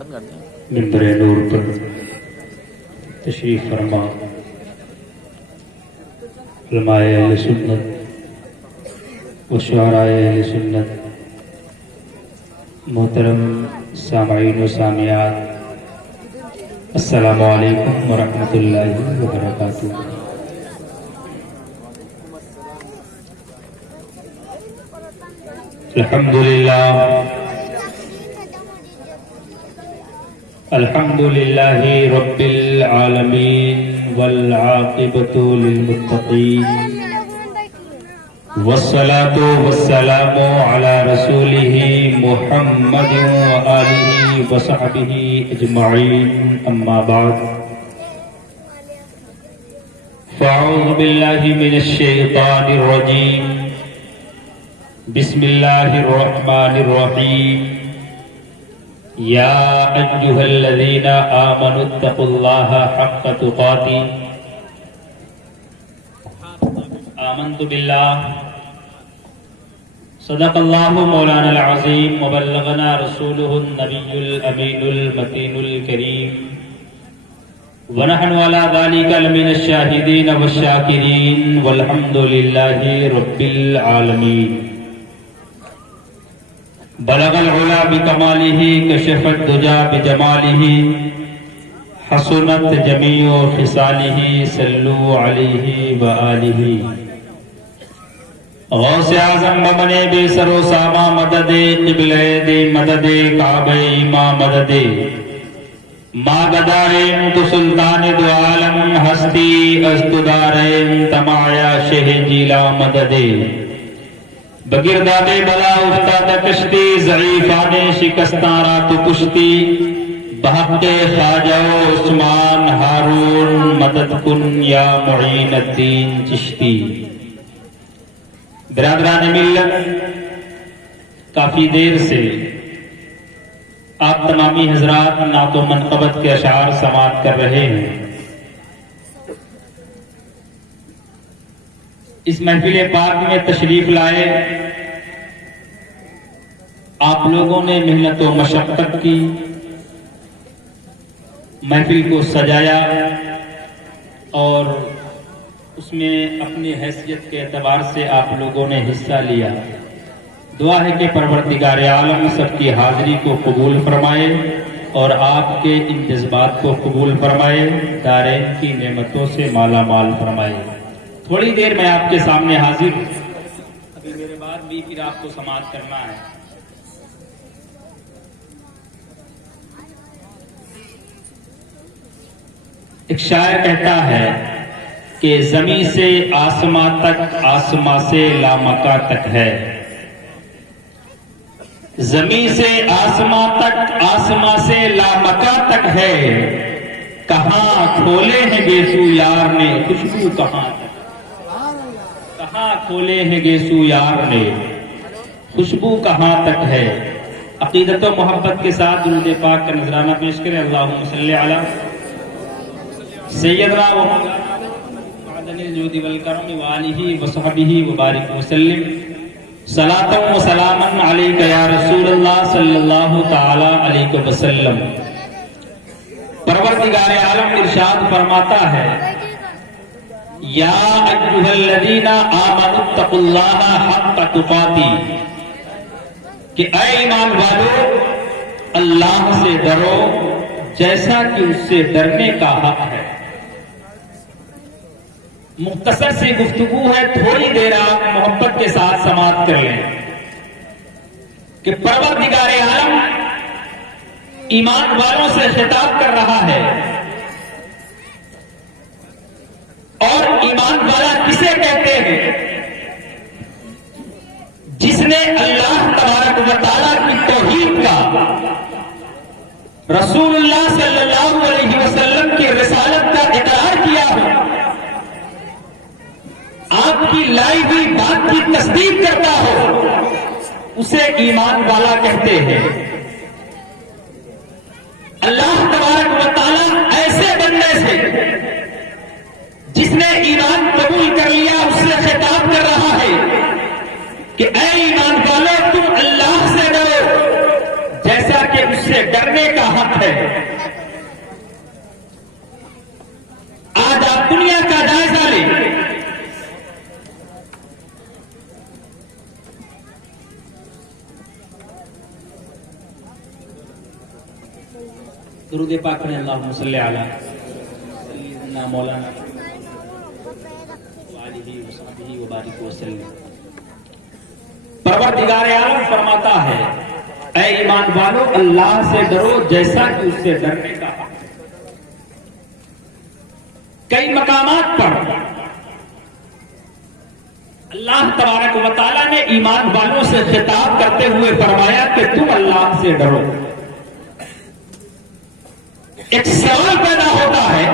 منبر نور پر تشریف فرما علماء اہل سنت و شعراء اہل سنت، محترم سامعین و سامعات، السلام علیکم ورحمۃ اللہ وبرکاتہ۔ الحمد للہ رب العالمین والعاقبۃ للمتقین والصلاة والسلام علی رسولہ محمد وآلہ وصحبہ اجمعین، اما بعد فاعوذ باللہ من الشیطان الرجیم، بسم اللہ الرحمن الرحیم، یا ایھا الذین آمنوا اتقوا اللہ حق تقاتہ۔ آمنت باللہ، صدق اللہ مولانا العظیم، وبلغنا رسولہ النبی الامین المتین الکریم، ونحن علی ذلک لمن الشاہدین والشاکرین، والحمد للہ رب العالمین۔ بلغ العلا بکمالہ، کشف الدجا بجمالہ، حسنت جمیع خصالہ، صلوا علیہ وآلہ۔ غوث اعظم بمن بے سر و ساما مدد، قبلہ دے مدد، کعبہ ایما مدد، ما گدارین تو سلطان دو عالم، ہستی استدارین تمایا شہ جیلا مدد۔ بگرداد بلا افتاد کشتی، ضعیفان شکستان را تو کشتی، بحق خواجہ عثمان ہارون، مدد کن یا معین الدین چشتی۔ برادران ملت، کافی دیر سے آپ تمامی حضرات نعت و منقبت کے اشعار سماعت کر رہے ہیں۔ اس محفل پاک میں تشریف لائے، آپ لوگوں نے محنت و مشقت کی، محفل کو سجایا اور اس میں اپنی حیثیت کے اعتبار سے آپ لوگوں نے حصہ لیا۔ دعا ہے کہ پروردگار عالم سب کی حاضری کو قبول فرمائے اور آپ کے ان جذبات کو قبول فرمائے، دارین کی نعمتوں سے مالا مال فرمائے۔ تھوڑی دیر میں آپ کے سامنے حاضر ہوں، ابھی میرے بعد بھی پھر آپ کو سماعت کرنا ہے۔ ایک شاعر کہتا ہے کہ زمین سے آسماں تک، آسماں سے لامکاں تک ہے۔ زمین سے آسماں تک، آسماں سے لامکاں تک ہے، کہاں کھولے ہیں گیسو یار نے خوشبو کہاں تک، کہاں کھولے ہیں گیسو یار نے خوشبو کہاں تک ہے۔ عقیدت و محبت کے ساتھ درود پاک کا نذرانہ پیش کریں۔ اللہم صلی علی سیدنا و معدن الجود والکرم وآلہ وصحبہ وبارک وسلم، صلاۃ و سلاما علیک یا رسول اللہ صلی اللہ تعالی علیہ وسلم۔ پروردگار عالم ارشاد فرماتا ہے، یا ایھا الذین آمنوا اتقوا اللہ حق تقاتہ، کہ اے ایمان والو اللہ سے ڈرو جیسا کہ اس سے ڈرنے کا حق ہے۔ مختصر سی گفتگو ہے، تھوڑی دیر آپ محبت کے ساتھ سماعت کر لیں کہ پروردگار عالم ایمان والوں سے خطاب کر رہا ہے، اور ایمان والا کسے کہتے ہیں؟ جس نے اللہ تبارک و تعالیٰ کی توحید کا، رسول اللہ صلی اللہ علیہ وسلم کی رسالت کا اقرار کیا ہو، آپ کی لائی ہوئی بات کی تصدیق کرتا ہو، اسے ایمان والا کہتے ہیں۔ اللہ تبارک و تعالیٰ ایسے بندے سے جس نے ایمان قبول کر لیا اس سے خطاب کر رہا ہے کہ اے ایمان والو تم اللہ سے ڈرو جیسا کہ اس سے ڈرنے کا حق مقامات ہے. آج آپ دنیا کا جائزہ لیں. درود پاک پڑھیں. اللہم صلی علی سیدنا مولانا وآلہ وصحبہ وبارک وسلم. پروردگار عالم فرماتا ہے اے ایمان والو اللہ سے ڈرو جیسا کہ اس سے ڈرنے کا حق. کئی مقامات پر اللہ تبارک و تعالیٰ نے ایمان والوں سے خطاب کرتے ہوئے فرمایا کہ تم اللہ سے ڈرو. ایک سوال پیدا ہوتا ہے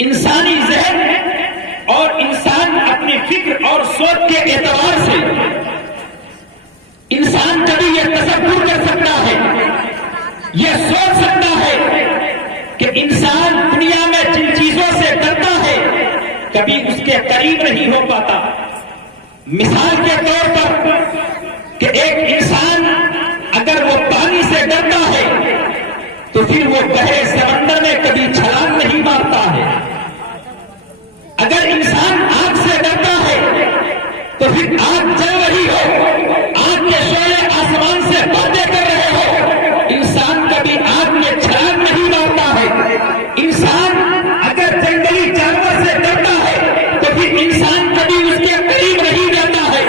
انسانی ذہن اور انسان اپنی فکر اور سوچ کے اعتبار سے انسان کبھی یہ تصور کر سکتا ہے، یہ سوچ سکتا ہے کہ انسان دنیا میں جن چیزوں سے ڈرتا ہے کبھی اس کے قریب نہیں ہو پاتا. مثال کے طور پر کہ ایک انسان اگر وہ پانی سے ڈرتا ہے تو پھر وہ گہرے سمندر میں کبھی چھلانگ نہیں مارتا ہے. اگر انسان آگ سے ڈرتا ہے تو پھر آگ جل رہی ہو، آگ کے شعلے آسمان سے باتیں کر رہے ہو، انسان کبھی آگ میں چھلانگ نہیں مارتا ہے. انسان اگر جنگلی جانور سے ڈرتا ہے تو پھر انسان کبھی اس کے قریب نہیں جاتا ہے،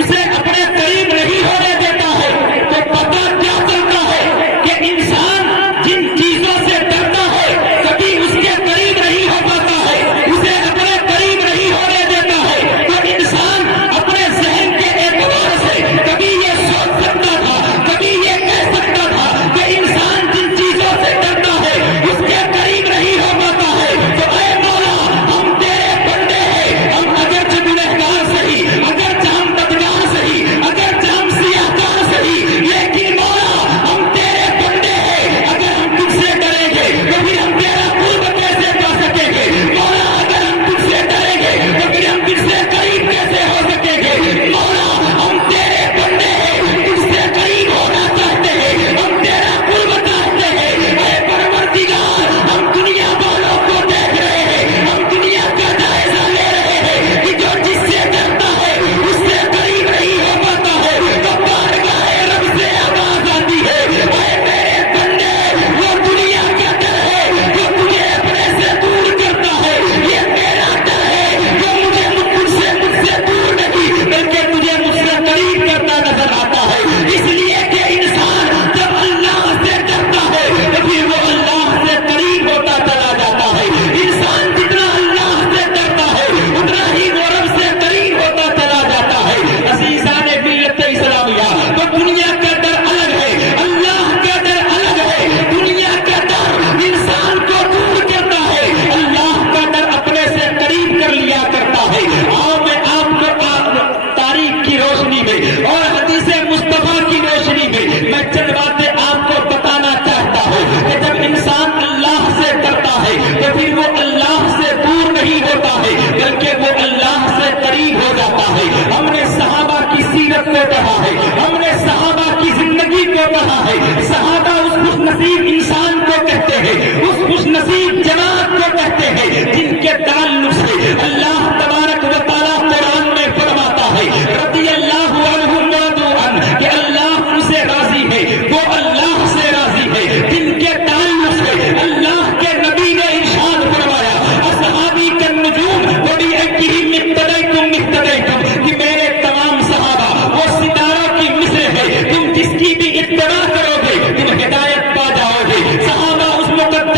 اسے اپنے قریب نہیں ہونے دیتا ہے. تو پتہ کیا چلتا ہے کہ انسان جن چیزوں سے ڈرتا ہے کبھی اس کے قریب نہیں ہو پاتا ہے، اسے اپنے قریب نہیں ہونے دیتا ہے. تو انسان اپنے ذہن کے اعتبار سے کبھی یہ سوچ سکتا تھا، کبھی یہ کہہ سکتا تھا کہ انسان جن چیزوں سے ڈرتا ہے اس کے قریب نہیں ہو پاتا ہے. تو اے مولا ہم تیرے بندے ہیں، ہم اگرچہ گنہگار صحیح، اگرچہ ہم بدکار صحیح، اگرچہ ہم سیاہ کار صحیح، لیکن مولا ہم تیرے بندے ہیں. اگر ہم تجھ سے ڈریں گے تو پھر ہم تیرا قرب کیسے پا سکیں گے؟ مولا اگر ہم تجھ سے ڈریں گے تو پھر ہم تجھ سے قریب کیسے ہو سکیں گے؟ مولا ہم تیرے بندے ہیں، تجھ سے قریب ہونا چاہتے ہیں، ہم تیرا قرب چاہتے ہیں. اے پروردگار ہم دنیا والوں کو دیکھ رہے ہیں، ہم دنیا کا جائزہ لے رہے ہیں کہ جو جس سے ڈرتا ہے اس سے قریب نہیں ہو پاتا ہے. تو بارگاہ رب سے آواز آتی ہے اے میرے بندے وہ دنیا کا ڈر ہے جو تجھے اپنے سے دور کرتا ہے، یہ میرا ڈر ہے جو مجھ سے دور نہیں بلکہ تجھے مجھ سے قریب کرتا نظر آتا ہے. اس لیے کہ انسان جب اللہ سے ڈرتا ہے تو پھر وہ اللہ سے قریب ہوتا چلا جاتا ہے. انسان جتنا اللہ سے ڈرتا ہے اتنا ہی وہ رب سے قریب ہوتا چلا جاتا ہے. عزیزان ملت اسلامیہ تو دنیا کا ڈر الگ ہے، اللہ کا ڈر الگ ہے. دنیا کا ڈر انسان کو دور کرتا ہے، اللہ کا ڈر اپنے سے قریب کر لیا کرتا ہے. آؤ میں آپ کو تاریخ کی روشنی میں اور حدیث مصطفیٰ کی روشنی میں چند باتیں آپ کو بتانا چاہتا ہوں کہ جب انسان اللہ سے ڈرتا ہے تو پھر وہ اللہ سے دور نہیں ہوتا ہے بلکہ وہ اللہ سے قریب ہو جاتا ہے. ہم نے صحابہ کی سیرت کو پڑھا ہے، ہم نے صحابہ کی زندگی کو پڑھا ہے. صحابہ اس خوش نصیب انسان کو کہتے ہیں، اس خوش نصیب جماعت کو کہتے ہیں جن کے تعلق سے اللہ تبارک و تعالیٰ قرآن میں فرماتا ہے رضی اللہ عنہم ورضوا عنہ کہ اللہ ان سے راضی ہے، وہ اللہ سے راضی ہے. جن کے تعلق سے اللہ کے نبی نے ارشاد فرمایا اصحابی کالنجوم وبأيهم اقتديتم کہ میرے تمام صحابہ وہ ستاروں کی مثل ہے، تم جس کی بھی اتباع کرو گے تم ہدایت پا جاؤ گے. صحابہ اس مقدس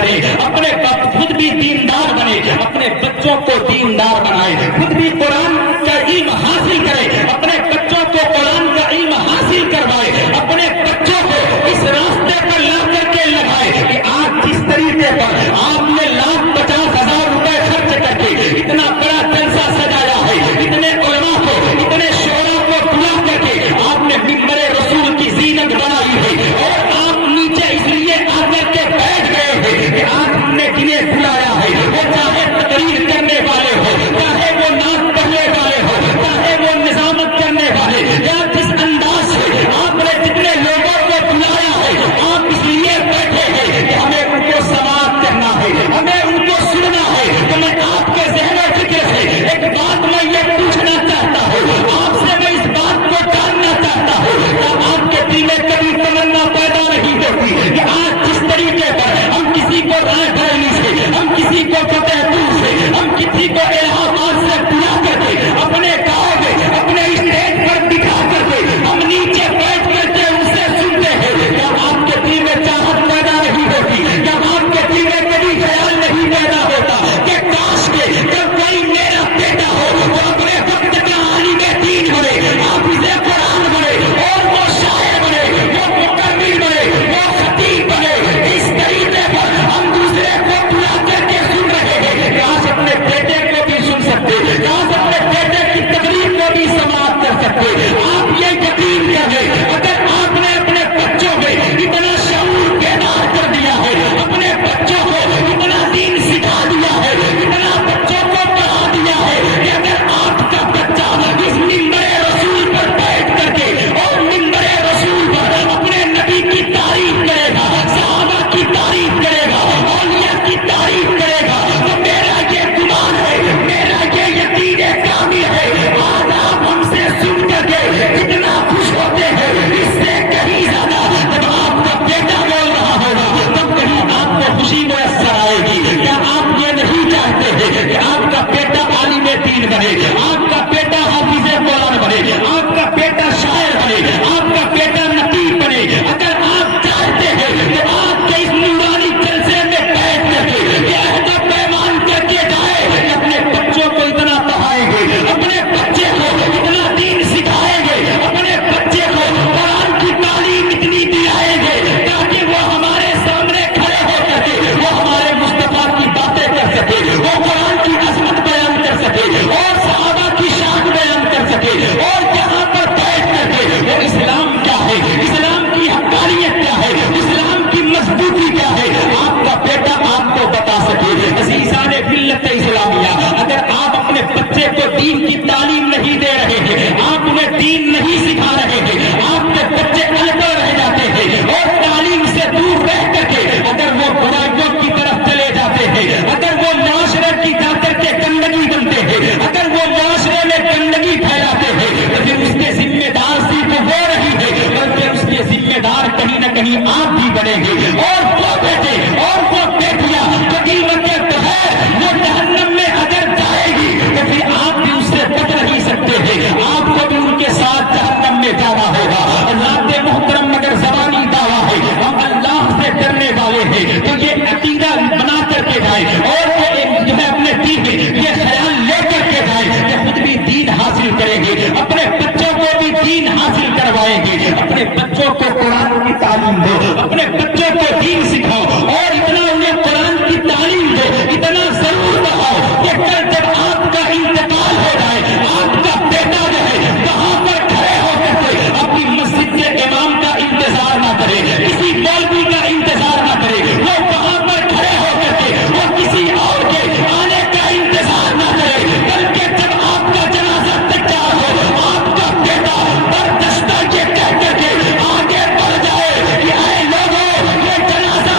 کرے, اپنے خود بھی دیندار بنے, اپنے بچوں کو دیندار بنائے, خود بھی قرآن کا علم حاصل کرے, اپنے بچوں کو قرآن کا علم حاصل کروائے, اپنے بچوں کو اس راستے پر لا کر کے لگائے کہ آج جس طریقے پر آپ نے 1,50,000 روپے خرچ کر کے اتنا بڑا جلسہ سجایا ہے, اتنے علماء کو, اتنے شعراء کو بلا کر کے آپ نے ممبر رسول کی زینت بنائی ہے, اور آپ نیچے اس لیے آ کر کے بیٹھ گئے ہیں کہ آج ہم نے جنہیں بلایا ہے وہ چاہے تقریر کرنے والے ہو, چاہے وہ نعت پڑھنے والے ہو, چاہے وہ نظامت کرنے والے, یا جس انداز سے آپ نے جتنے لوگوں کو بلایا ہے آپ اس لیے بیٹھے ہیں کہ ہمیں ان کو سماعت کرنا ہے, ہمیں ان کو سننا ہے. تو میں آپ کے ذہن و فکر سے ایک بات میں یہ پوچھنا چاہتا ہوں, آپ سے میں اس بات کو جاننا چاہتا ہوں, کیا آپ کے دل میں کبھی تمنا پیدا نہیں ہوتی کہ آج جس طریقے پر ہم کسی کو رائے بریلی سے, ہم کسی کو فتح پور سے, ہم کسی کو الہ آباد سے بلا کر کے اپنے گاؤں میں اپنے اسٹیج پر دکھا کر کے ہم نیچے بیٹھ کر کے ان سے سنتے ہیں, کیا آپ کے دل میں چاہت پیدا نہیں ہوتی, کیا آپ کے دل میں کبھی خیال نہیں پیدا ہوتا کہ کاش کے جب کوئی میرا بیٹا ہو وہ اپنے وقت کا عالم دین بنے, حافظ قرآن بنے, اور وہ شاعر بنے, وہ مکمل بنے, وہ خطیب بنے. اس طریقے پر ہم دوسرے کو بلا کر کے سن رہے ہیں, کاش اپنے بیٹے کو بھی سن سکتے, کاش اپنے بیٹے کی تقریر کو بھی سماعت کر سکتے. آپ یہ یقین کر لیں, اگر آپ نے اپنے بچوں میں اتنا شعور بیدار کر دیا ہے, اپنے بچوں کو اتنا دین سکھا دیا ہے, اتنا بچوں کو پڑھا دیا ہے کہ اگر آپ کا بچہ اس ممبر رسول پر بیٹھ کر کے اور ممبر رسول پر اپنے نبی کی تعریف کرے گا, صحابہ کی تعریف کرے گا, اولیاء کی تعریف کرے گا, تو میرا یہ گمان ہے, میرا یہ یقین کامل ہے, آج آپ ہم سے سن کر کے اتنا خوش ہوتے ہیں, اس سے کہیں زیادہ جب آپ کا بیٹا بول رہا ہوگا تب کہیں آپ کو خوشی میسر آئے گی. کیا آپ یہ نہیں چاہتے ہیں کہ آپ کا بیٹا عالم دین بنے, آپ کا بیٹا حافظ قرآن بنے, آپ کا بیٹا شاعر بنے, آپ کا بیٹا نقیب بنے؟ اگر آپ چاہتے ہیں تو آپ کے اس نورانی جلسے میں بیٹھ کر کے یہ عہد و پیمان کر کے جائے کہ اپنے بچوں کو اتنا پڑھائیں گے, اپنے بچے کو اتنا دین سکھائیں گے, اپنے بچے کو قرآن کی تعلیم اتنی دلائیں گے تاکہ وہ ہمارے سامنے کھڑے ہو کر کے وہ ہمارے مصطفیٰ کی باتیں کر سکے, وہ قرآن کی عظمت بیان کر سکے, اور صحابہ کی شان بیان کر سکے, اور یہاں پر بیٹھ کر کے وہ اسلام کیا ہے, اسلام کی حقانیت کیا ہے, اسلام کی مضبوطی کیا ہے, آپ کا بیٹا آپ کو بتا سکے. عزیزان ملت اسلامیہ, اگر آپ اپنے بچے کو دین کی تعلیم نہیں دے رہے ہیں, آپ انہیں دین نہیں سکھا رہے ہیں, آپ کے بچے الگ رہ جاتے ہیں اور تعلیم سے دور رہ کر کے اگر وہ برائیوں کی طرف چلے جاتے ہیں, اگر وہ معاشرے کی جا کر کے گندگی بنتے ہیں, اگر وہ معاشرے میں گندگی پھیلاتے ہیں, تو پھر اس کے ذمہ دار صرف وہ نہیں ہے بلکہ اس کے ذمہ دار کہیں نہ کہیں آپ بھی بنیں گے. اور وہ بیٹے اور وہ بیٹیاں جو قیمت بغیر وہ جہنم میں اگر جائے گی تو پھر آپ بھی اس سے بچ نہیں سکتے ہیں, آپ کو بھی ان کے ساتھ جہنم میں جانا ہوگا. رات محترم مگر زبانی دعویٰ ہے, ہم اللہ سے ڈرنے والے ہیں, تو یہ عقیدہ بنا کر کے جائے اور وہ جو ہے اپنے دین میں یہ خیال لے کر کے جائے کہ خود بھی دین حاصل کریں گے, اپنے بچوں کو بھی دین حاصل کروائیں گے, اپنے بچوں کو قرآن کی تعلیم دو, اپنے بچوں کو دین سکھاؤ, اور اتنا انہیں قرآن کی تعلیم دو, اتنا ضرور بتاؤ کہ کل جب آپ کا انتقال ہو جائے آپ کا بیٹا جو ہے وہاں پر کھڑے ہو کر کے اپنی مسجد کے امام کا انتظار نہ کرے, کسی مولوی کا انتظار نہ کرے, وہ وہاں پر کھڑے ہو کر کے وہ کسی اور کے آنے کا انتظار نہ کرے, بلکہ جب آپ کا جنازہ تیار ہو آپ کا بیٹا بردستہ یہ کہہ کر کے آگے بڑھ جائے کہ اے لوگوں یہ جنازہ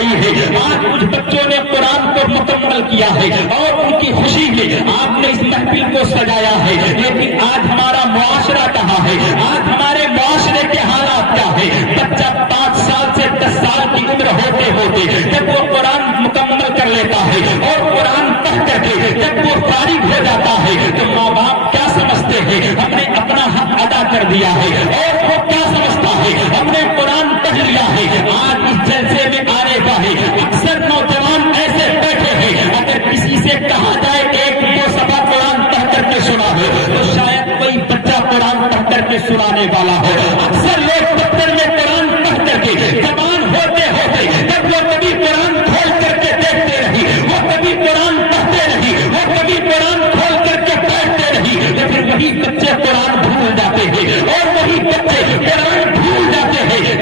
آئی ہے، آج کچھ بچوں نے قرآن کو مکمل کیا ہے اور ان کی خوشی میں آپ نے اس محفل کو سجایا ہے، لیکن آج ہمارا معاشرہ کہاں ہے؟ آج ہمارے معاشرے کے حالات کیا ہے؟ بچہ 5 سال سے 10 سال کی عمر ہوتے ہوتے جب وہ قرآن مکمل کر لیتا ہے اور قرآن پڑھ کر کے جب وہ فارغ ہو جاتا ہے تو ماں باپ کیا سمجھتے ہیں؟ ہم نے اپنا حق ادا کر دیا ہے، اور وہ کیا سمجھتا ہے؟ ہم نے قرآن پڑھ لیا ہے۔ آج اس جلسے میں آنے والے اکثر نوجوان ایسے بیٹھے ہیں، اگر کسی سے کہا جائے ایک دو صفحہ قرآن پڑھ کر کے سنا ہو تو شاید کوئی بچہ قرآن پڑھ کر کے سنانے والا ہو۔ اکثر لوگ دفتر میں قرآن پڑھ کر کے زبان ہوتے ہوتے جب وہ کبھی قرآن کھول کر کے دیکھتے رہی، وہ کبھی قرآن پڑھتے رہی، وہ کبھی قرآن کھول کر کے بیٹھتے رہی، تو پھر وہی بچے قرآن بھول جاتے ہیں اور وہی بچے قرآن بھول جاتے ہیں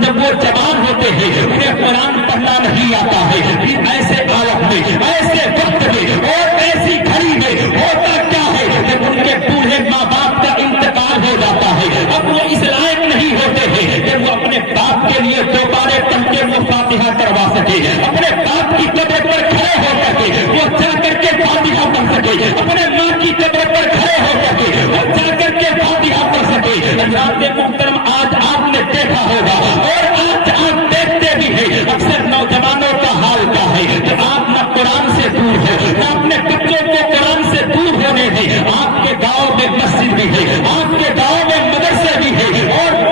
جب وہ جوان ہوتے ہیں انہیں قرآن پڑھنا نہیں آتا ہے۔ پھر ایسے حالت میں، ایسے وقت میں اور ایسی گھڑی میں ہوتا کیا ہے؟ جب ان کے بوڑھے ماں باپ کا انتقال ہو جاتا ہے، اب وہ اس لائق نہیں ہوتے ہیں کہ وہ اپنے باپ کے لیے دوبارہ پڑھ کے وہ فاتحہ کروا سکے، اپنے باپ کی قبر پر کھڑے ہو کر کے وہ جا کر کے فاتحہ پڑھ سکے، اپنے ماں کی قبر پر کھڑے ہو کر کے وہ جا کر کے فاتحہ پڑھ سکے۔ حضرات محترم، آج آپ نے دیکھا ہوگا اور آج آپ دیکھتے بھی ہیں اکثر نوجوانوں کا حال کیا ہے کہ آپ نہ قرآن سے دور ہو، نہ اپنے بچوں کو قرآن سے دور ہونے دیں۔ آپ کے گاؤں میں مسجد بھی ہے، آپ کے گاؤں میں مدرسے بھی ہے، اور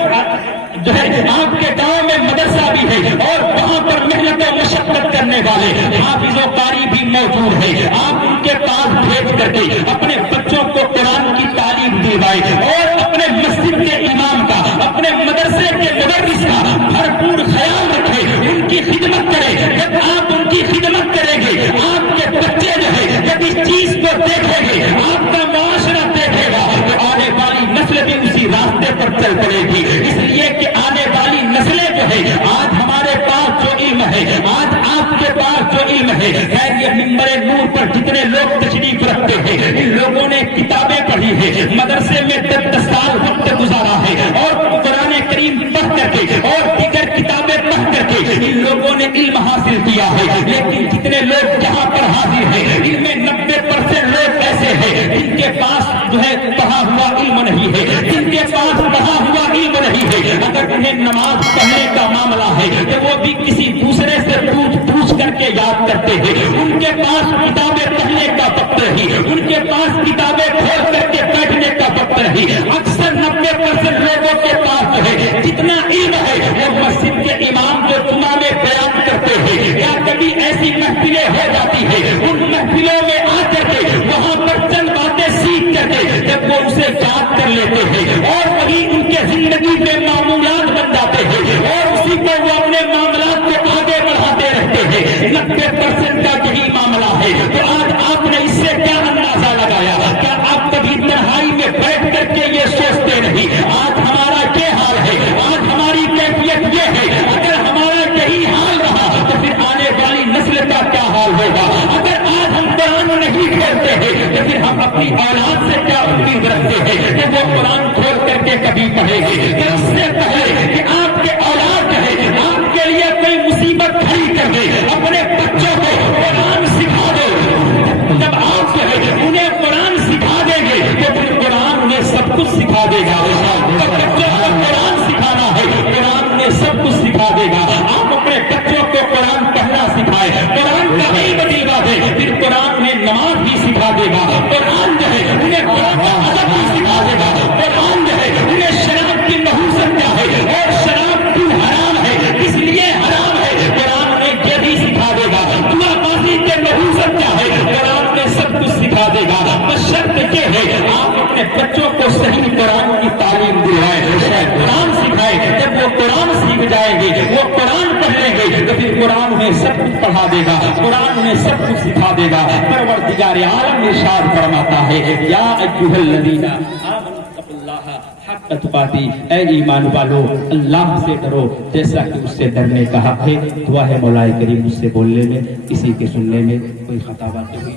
جو ہے آپ کے گاؤں میں مدرسہ بھی ہے، اور وہاں پر محنت و مشقت کرنے والے حافظ و قاری بھی موجود ہے۔ آپ ان کے پاس بھیج کر کے اپنے بچوں کو قرآن کی تعلیم دلوائے اور اپنے مسجد کے امام کا، اپنے مدرسے کے مدرس کا بھرپور خیال رکھے، ان کی خدمت کرے۔ جب آپ ان کی خدمت کریں گے، آپ کے بچے جو ہے جب اس چیز کو دیکھیں گے، آپ کا معاشرہ دیکھے گا، تو آنے والی نسل بھی اسی راستے پر چل پڑے گی۔ اس لیے کہ آنے والی نسلیں جو ہے، آج ہمارے پاس جو علم ہے، آج آپ کے پاس جو علم ہے، خیر یہ منبر نور پر جتنے لوگ تشریف رکھتے ہیں ان لوگوں نے کتابیں پڑھی ہے، مدرسے میں 10 سال وقت گزارا ہے، اور قرآن کریم پڑھ کر کے اور دیگر کتابیں پڑھ کر کے ان لوگوں نے علم حاصل کیا ہے۔ لیکن جتنے لوگ یہاں پر حاضر ہیں ان میں 90% لوگ ایسے ہیں جن کے پاس جو ہے پڑھا ہوا علم نہیں ہے، جن کے پاس پڑھا ہوا علم نہیں ہے۔ اگر انہیں نماز پڑھنے کا معاملہ ہے تو وہ بھی کسی دوسرے سے پوچھ کر کے یاد کرتے ہیں، ان کے پاس کتابیں پڑھنے کا وقت نہیں، ان کے پاس کتابیں کھول کر کے بیٹھنے کا وقت نہیں۔ اکثر 90% لوگوں کے پاس جو ہے جتنا علم ہے وہ مسجد کے امام جو جمعہ میں بیان کرتے ہیں، یا کبھی ایسی محفلیں ہو جاتی ہے، ان محفلوں میں آ کر کے وہاں پر چند باتیں سیکھ کر کے جب وہ اسے یاد کر لیتے ہیں اور وہی ان کے زندگی میں معمولات بن جاتے ہیں اور اسی کو وہ اپنے معاملات کو آگے بڑھاتے رہتے ہیں۔ 90% کا یہی معاملہ ہے۔ تو آج آپ نے اس سے کیا اندازہ لگایا؟ کیا آپ کبھی تنہائی میں بیٹھ کر کے یہ سوچتے نہیں آج ہمارا یہ حال ہے، آج ہماری کیفیت یہ ہے، اگر ہمارا یہی حال رہا تو پھر آنے والی نسل کا کیا حال ہوگا؟ اگر آج ہم قرآن نہیں کھولتے ہیں تو پھر ہم اپنی اولاد سے کیا امید رکھتے ہیں کہ وہ قرآن کھول کر کے کبھی پڑھے گی؟ کہ اس سے پہلے کہ آپ کے اولاد جو ہے آپ کے لیے کوئی مصیبت کھڑی کر دے، اپنے بچوں کو قرآن سکھا دو۔ جب آپ جو ہے انہیں قرآن سکھا دیں گے تو پھر قرآن انہیں سب کچھ سکھا دے گا۔ بچوں کو قرآن سکھانا ہے، قرآن انہیں سب کچھ سکھا دے گا۔ آپ اپنے بچوں کو قرآن پڑھنا سکھائے، قرآن کا علم دلوا دے، پھر قرآن انہیں نماز بھی سکھا دے گا۔ قرآن جو ہے انہیں قرآن کا ادب بھی سکھا دے گا۔ قرآن جو ہے انہیں شراب کی نحوست کیا ہے اور شراب کیوں حرام ہے، کس لیے حرام ہے، قرآن انہیں یہ بھی سکھا دے گا۔ دعا بازی کے نحوست کیا ہے، قرآن انہیں سب کچھ سکھا دے گا۔ بس شرط یہ ہے آپ اپنے بچوں کو صحیح قرآن کی تعلیم دلائیں، قرآن سکھائیں۔ جب وہ قرآن سیکھ جائیں گے، وہ قرآن پڑھ لیں گے تو پھر قرآن انہیں سب کچھ پڑھا دے گا، قرآن انہیں سب کچھ سکھا دے گا۔ پروردگار عالم ارشاد فرماتا ہے یا ایھا الذین آمنوا اتقوا اللہ حق تقاتی، اے ایمان والو اللہ سے ڈرو جیسا کہ اس سے ڈرنے کا حق ہے۔ دعا ہے مولا کریم اس سے بولنے میں، کسی کے سننے میں کوئی خطا بات ہوئی